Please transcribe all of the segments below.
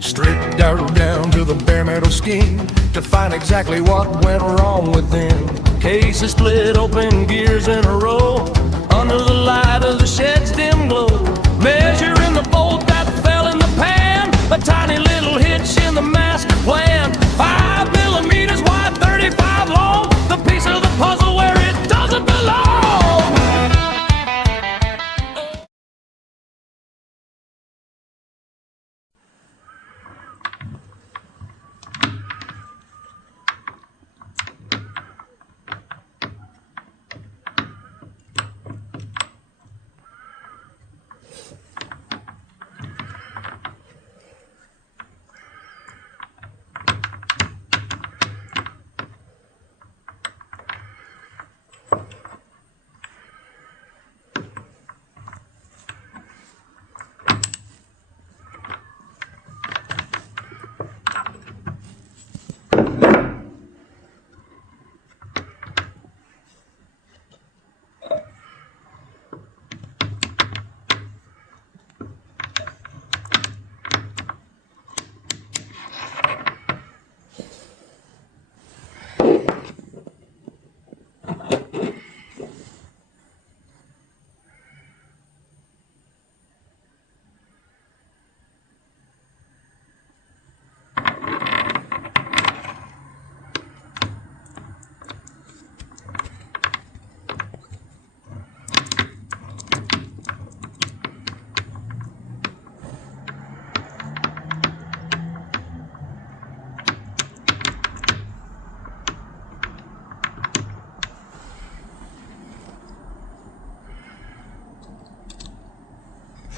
Stripped down to the bare metal skin to find exactly what went wrong within. Cases split open, gears in a row, under the light of the shed's dim glow. Measuring the bolt that fell in the pan, a tiny little hitch in the master plan. 5 millimeters wide, 35 long, the piece of the puzzle where it doesn't belong.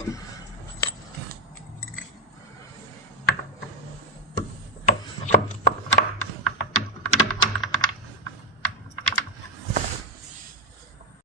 You